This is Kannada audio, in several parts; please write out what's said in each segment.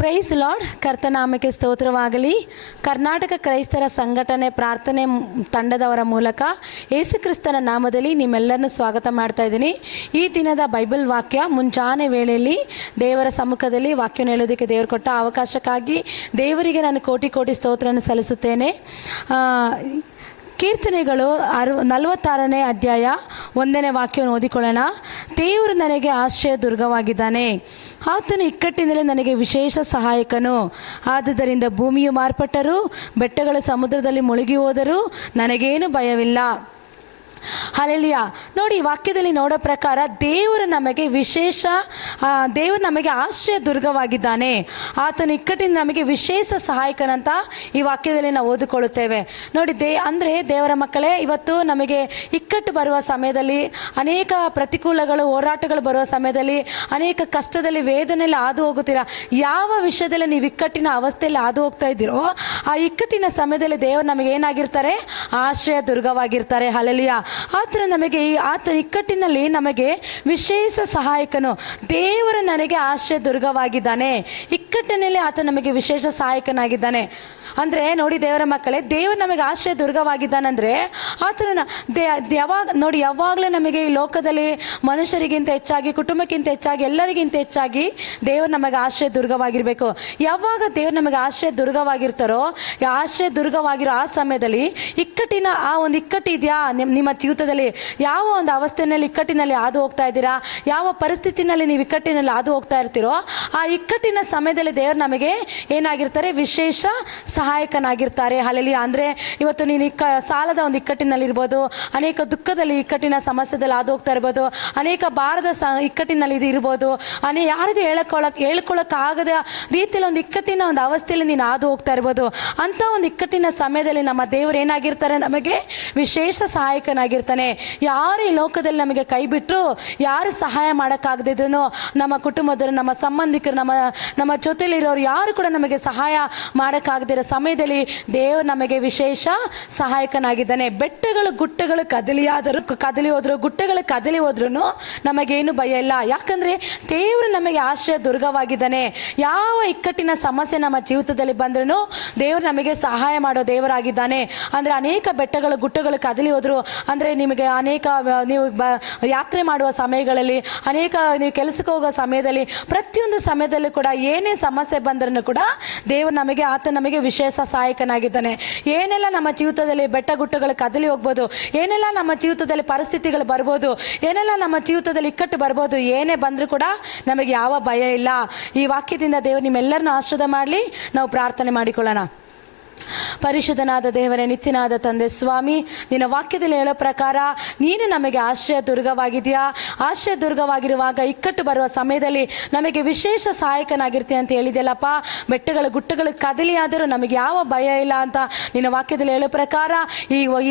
Price lord. ಕರ್ತನಾಮಕ್ಕೆ ಸ್ತೋತ್ರವಾಗಲಿ. ಕರ್ನಾಟಕ ಕ್ರೈಸ್ತರ ಸಂಘಟನೆ ಪ್ರಾರ್ಥನೆ ತಂಡದವರ ಮೂಲಕ ಯೇಸುಕ್ರಿಸ್ತನ ನಾಮದಲ್ಲಿ ನಿಮ್ಮೆಲ್ಲರನ್ನು ಸ್ವಾಗತ ಮಾಡ್ತಾ ಇದ್ದೀನಿ. ಈ ದಿನದ ಬೈಬಲ್ ವಾಕ್ಯ ಮುಂಜಾನೆ ವೇಳೆಯಲ್ಲಿ ದೇವರ ಸಮ್ಮುಖದಲ್ಲಿ ವಾಕ್ಯ ಹೇಳೋದಕ್ಕೆ ದೇವರು ಕೊಟ್ಟ ಅವಕಾಶಕ್ಕಾಗಿ ದೇವರಿಗೆ ನಾನು ಕೋಟಿ ಕೋಟಿ ಸ್ತೋತ್ರವನ್ನು ಸಲ್ಲಿಸುತ್ತೇನೆ. ಕೀರ್ತನೆಗಳು 46ನೇ ಅಧ್ಯಾಯ 1ನೇ ವಾಕ್ಯವನ್ನು ಓದಿಕೊಳ್ಳೋಣ. ದೇವರು ನನಗೆ ಆಶ್ರಯ ದುರ್ಗವಾಗಿದ್ದಾನೆ, ಆತನು ಇಕ್ಕಟ್ಟಿನಲ್ಲಿ ನನಗೆ ವಿಶೇಷ ಸಹಾಯಕನು. ಆದುದರಿಂದ ಭೂಮಿಯು ಮಾರ್ಪಟ್ಟರೂ ಬೆಟ್ಟಗಳ ಸಮುದ್ರದಲ್ಲಿ ಮುಳುಗಿ ಹೋದರೂ ನನಗೇನು ಭಯವಿಲ್ಲ. ಹಲ್ಲೆಲೂಯಾ. ನೋಡಿ, ವಾಕ್ಯದಲ್ಲಿ ನೋಡೋ ಪ್ರಕಾರ ದೇವರು ನಮಗೆ ದೇವರು ನಮಗೆ ಆಶ್ರಯ ದುರ್ಗವಾಗಿದ್ದಾನೆ, ಆತನು ಇಕ್ಕಟ್ಟಿನ ನಮಗೆ ವಿಶೇಷ ಸಹಾಯಕನಂತ ಈ ವಾಕ್ಯದಲ್ಲಿ ನಾವು ಓದಿಕೊಳ್ಳುತ್ತೇವೆ. ನೋಡಿ, ಅಂದರೆ ದೇವರ ಮಕ್ಕಳೇ, ಇವತ್ತು ನಮಗೆ ಇಕ್ಕಟ್ಟು ಬರುವ ಸಮಯದಲ್ಲಿ, ಅನೇಕ ಪ್ರತಿಕೂಲಗಳು ಹೋರಾಟಗಳು ಬರುವ ಸಮಯದಲ್ಲಿ, ಅನೇಕ ಕಷ್ಟದಲ್ಲಿ ವೇದನೆಯಲ್ಲಿ ಹಾದು ಹೋಗುತ್ತೀರಾ. ಯಾವ ವಿಷಯದಲ್ಲಿ ನೀವು ಇಕ್ಕಟ್ಟಿನ ಅವಸ್ಥೆಯಲ್ಲಿ ಹಾದು ಹೋಗ್ತಾ ಇದ್ದೀರೋ ಆ ಇಕ್ಕಟ್ಟಿನ ಸಮಯದಲ್ಲಿ ದೇವರು ನಮಗೆ ಏನಾಗಿರ್ತಾರೆ? ಆಶ್ರಯ ದುರ್ಗವಾಗಿರ್ತಾರೆ. ಹಲ್ಲೆಲೂಯಾ. ಆತ ಇಕ್ಕಟ್ಟಿನಲ್ಲಿ ನಮಗೆ ವಿಶೇಷ ಸಹಾಯಕನು. ದೇವರು ನನಗೆ ಆಶ್ರಯ ದುರ್ಗವಾಗಿದ್ದಾನೆ, ಇಕ್ಕಟ್ಟಿನಲ್ಲಿ ಆತ ನಮಗೆ ವಿಶೇಷ ಸಹಾಯಕನಾಗಿದ್ದಾನೆ. ಅಂದರೆ ನೋಡಿ ದೇವರ ಮಕ್ಕಳೇ, ದೇವರು ನಮಗೆ ಆಶ್ರಯ ದುರ್ಗವಾಗಿದ್ದಾನಂದರೆ ಆತನ ಯಾವಾಗಲೂ ನಮಗೆ ಈ ಲೋಕದಲ್ಲಿ ಮನುಷ್ಯರಿಗಿಂತ ಹೆಚ್ಚಾಗಿ, ಕುಟುಂಬಕ್ಕಿಂತ ಹೆಚ್ಚಾಗಿ, ಎಲ್ಲರಿಗಿಂತ ಹೆಚ್ಚಾಗಿ ದೇವರು ನಮಗೆ ಆಶ್ರಯ ದುರ್ಗವಾಗಿರಬೇಕು. ಯಾವಾಗ ದೇವರು ನಮಗೆ ಆಶ್ರಯ ದುರ್ಗವಾಗಿರ್ತಾರೋ, ಆಶ್ರಯ ದುರ್ಗವಾಗಿರೋ ಆ ಸಮಯದಲ್ಲಿ ಇಕ್ಕಟ್ಟಿನ ಒಂದು ಇಕ್ಕಟ್ಟು ಇದೆಯಾ ನಿಮ್ಮ ಜೀವಿತದಲ್ಲಿ? ಯಾವ ಒಂದು ಅವಸ್ಥೆಯಲ್ಲಿ ಇಕ್ಕಟ್ಟಿನಲ್ಲಿ ಹಾದು ಹೋಗ್ತಾ ಇದ್ದೀರಾ, ಯಾವ ಪರಿಸ್ಥಿತಿನಲ್ಲಿ ನೀವು ಇಕ್ಕಟ್ಟಿನಲ್ಲಿ ಹಾದು ಹೋಗ್ತಾ ಇರ್ತೀರೋ ಆ ಇಕ್ಕಟ್ಟಿನ ಸಮಯದಲ್ಲಿ ದೇವರು ನಮಗೆ ಏನಾಗಿರ್ತಾರೆ? ವಿಶೇಷ ಸಹಾಯಕನಾಗಿರ್ತಾರೆ. ಹಲ್ಲೆಲೂಯಾ. ಅಂದರೆ ಇವತ್ತು ನೀನು ಸಾಲದ ಒಂದು ಇಕ್ಕಟ್ಟಿನಲ್ಲಿ ಇರ್ಬೋದು, ಅನೇಕ ದುಃಖದಲ್ಲಿ ಇಕ್ಕಟ್ಟಿನ ಸಮಸ್ಯೆದಲ್ಲಿ ಹಾದು ಹೋಗ್ತಾ ಇರ್ಬೋದು, ಅನೇಕ ಭಾರದ ಇಕ್ಕಟ್ಟಿನಲ್ಲಿ ಇದು ಇರ್ಬೋದು, ಯಾರಿಗೂ ಹೇಳ್ಕೊಳ್ಳೋಕ್ಕಾಗದ ರೀತಿಯಲ್ಲಿ ಒಂದು ಇಕ್ಕಟ್ಟಿನ ಒಂದು ಅವಸ್ಥೆಯಲ್ಲಿ ನೀನು ಹಾದು ಹೋಗ್ತಾ ಇರ್ಬೋದು. ಅಂಥ ಒಂದು ಇಕ್ಕಟ್ಟಿನ ಸಮಯದಲ್ಲಿ ನಮ್ಮ ದೇವರು ಏನಾಗಿರ್ತಾರೆ? ನಮಗೆ ವಿಶೇಷ ಸಹಾಯಕನಾಗಿರ್ತಾನೆ. ಯಾರು ಈ ಲೋಕದಲ್ಲಿ ನಮಗೆ ಕೈ ಬಿಟ್ಟರು, ಯಾರು ಸಹಾಯ ಮಾಡೋಕ್ಕಾಗದಿದ್ರು, ನಮ್ಮ ಕುಟುಂಬದವರು, ನಮ್ಮ ಸಂಬಂಧಿಕರು, ನಮ್ಮ ಜೊತೆಲಿರೋರು ಯಾರು ಕೂಡ ನಮಗೆ ಸಹಾಯ ಮಾಡೋಕ್ಕಾಗದಿರೋ ಸಮಯದಲ್ಲಿ ದೇವರು ನಮಗೆ ವಿಶೇಷ ಸಹಾಯಕನಾಗಿದ್ದಾನೆ. ಬೆಟ್ಟಗಳು ಗುಟ್ಟಗಳು ಕದಲಿ ಹೋದ್ರು, ಗುಟ್ಟಗಳು ಕದಲಿ ಹೋದ್ರೂ ನಮಗೇನು ಭಯ ಇಲ್ಲ. ಯಾಕಂದ್ರೆ ದೇವರು ನಮಗೆ ಆಶ್ರಯ ದುರ್ಗವಾಗಿದ್ದಾನೆ. ಯಾವ ಇಕ್ಕಟ್ಟಿನ ಸಮಸ್ಯೆ ನಮ್ಮ ಜೀವಿತದಲ್ಲಿ ಬಂದ್ರೂ ದೇವರು ನಮಗೆ ಸಹಾಯ ಮಾಡೋ ದೇವರಾಗಿದ್ದಾನೆ. ಅಂದ್ರೆ ಅನೇಕ ಬೆಟ್ಟಗಳು ಗುಟ್ಟಗಳು ಕದಲಿ ಹೋದ್ರು ಅಂದ್ರೆ ನಿಮಗೆ ಅನೇಕ ನೀವು ಯಾತ್ರೆ ಮಾಡುವ ಸಮಯಗಳಲ್ಲಿ, ಅನೇಕ ನೀವು ಕೆಲಸಕ್ಕೆ ಹೋಗೋ ಸಮಯದಲ್ಲಿ, ಪ್ರತಿಯೊಂದು ಸಮಯದಲ್ಲೂ ಕೂಡ ಏನೇ ಸಮಸ್ಯೆ ಬಂದ್ರೂ ಕೂಡ ದೇವರು ಆತ ನಮಗೆ ವಿಶೇಷ ಸಹಾಯಕನಾಗಿದ್ದಾನೆ. ಏನೆಲ್ಲ ನಮ್ಮ ಜೀವಿತದಲ್ಲಿ ಬೆಟ್ಟ ಗುಟ್ಟಗಳು ಕದಲಿ ಹೋಗ್ಬೋದು, ಏನೆಲ್ಲ ನಮ್ಮ ಜೀವಿತದಲ್ಲಿ ಪರಿಸ್ಥಿತಿಗಳು ಬರ್ಬೋದು, ಏನೆಲ್ಲ ನಮ್ಮ ಜೀವಿತದಲ್ಲಿ ಇಕ್ಕಟ್ಟು ಬರ್ಬೋದು, ಏನೇ ಬಂದರೂ ಕೂಡ ನಮಗೆ ಯಾವ ಭಯ ಇಲ್ಲ. ಈ ವಾಕ್ಯದಿಂದ ದೇವರು ನಿಮ್ಮೆಲ್ಲರನ್ನು ಆಶೀರ್ವಾದ ಮಾಡಲಿ. ನಾವು ಪ್ರಾರ್ಥನೆ ಮಾಡಿಕೊಳ್ಳೋಣ. ಪರಿಶುದ್ಧನಾದ ದೇವರೇ, ನಿತ್ಯನಾದ ತಂದೆ ಸ್ವಾಮಿ, ನಿನ್ನ ವಾಕ್ಯದಲ್ಲಿ ಹೇಳೋ ಪ್ರಕಾರ ನೀನು ನಮಗೆ ಆಶ್ರಯ ದುರ್ಗವಾಗಿದೆಯಾ. ಆಶ್ರಯ ದುರ್ಗವಾಗಿರುವಾಗ ಇಕ್ಕಟ್ಟು ಬರುವ ಸಮಯದಲ್ಲಿ ನಮಗೆ ವಿಶೇಷ ಸಹಾಯಕನಾಗಿರ್ತೀಯ ಅಂತ ಹೇಳಿದೆಯಲ್ಲಪ್ಪ. ಬೆಟ್ಟಗಳು ಗುಟ್ಟಗಳು ಕದಲಿ ಆದರೂ ನಮಗೆ ಯಾವ ಭಯ ಇಲ್ಲ ಅಂತ ನಿನ್ನ ವಾಕ್ಯದಲ್ಲಿ ಹೇಳೋ ಪ್ರಕಾರ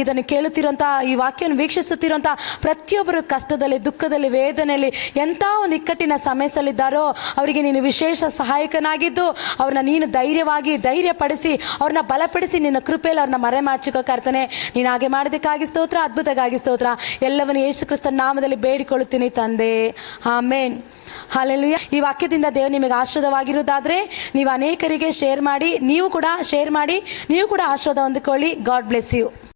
ಇದನ್ನು ಕೇಳುತ್ತಿರುವಂಥ, ಈ ವಾಕ್ಯವನ್ನು ವೀಕ್ಷಿಸುತ್ತಿರುವಂಥ ಪ್ರತಿಯೊಬ್ಬರು ಕಷ್ಟದಲ್ಲಿ, ದುಃಖದಲ್ಲಿ, ವೇದನೆಯಲ್ಲಿ, ಎಂಥ ಒಂದು ಇಕ್ಕಟ್ಟಿನ ಸಮಸ್ಯೆಯಲ್ಲಿದ್ದಾರೋ ಅವರಿಗೆ ನೀನು ವಿಶೇಷ ಸಹಾಯಕನಾಗಿದ್ದು ಅವ್ರನ್ನ ನೀನು ಧೈರ್ಯಪಡಿಸಿ ಅವ್ರನ್ನ ಬಲಪಡಿಸಿ ನಿನ್ನ ಕೃಪೆಯಲ್ಲಿ ಅವ್ರನ್ನ ಮರೆಮಾಚಿಕೋ ಕರ್ತನೆ. ನೀನು ಹಾಗೆ ಮಾಡೋದಕ್ಕಾಗಿ ಸ್ತೋತ್ರ, ಅದ್ಭುತಕ್ಕಾಗಿ ಸ್ತೋತ್ರ. ಎಲ್ಲವನ್ನು ಯೇಸು ಕ್ರಿಸ್ತನ ನಾಮದಲ್ಲಿ ಬೇಡಿಕೊಳ್ಳುತ್ತೀನಿ ತಂದೆ, ಆಮೇನ್. ಹಲ್ಲೆಲೂಯಾ. ಈ ವಾಕ್ಯದಿಂದ ದೇವರು ನಿಮಗೆ ಆಶೀರ್ವಾದವಾಗಿರುವುದಾದರೆ ನೀವು ಅನೇಕರಿಗೆ ಶೇರ್ ಮಾಡಿ, ನೀವು ಕೂಡ ಆಶೀರ್ವಾದ ಹೊಂದಿಕೊಳ್ಳಿ. God bless you.